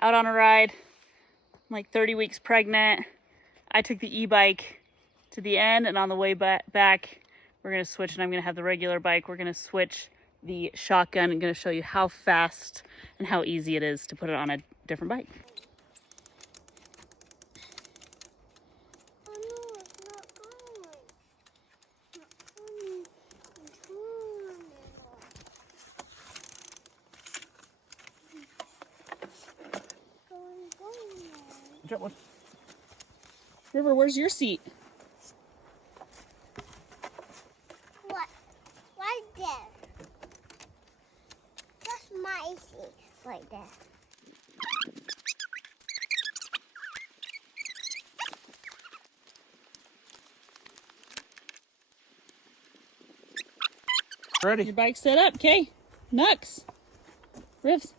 Out on a ride, I'm like 30 weeks pregnant. I took the e-bike to the end, and on the way back, we're gonna switch, and I'm gonna have the regular bike. We're gonna switch the shotgun. I'm gonna show you how fast and how easy it is to put it on a different bike. Oh no, it's not going. River, where's your seat? What? Right there. That's my seat right there. Ready? Your bike's set up, okay? Nux. Rivs.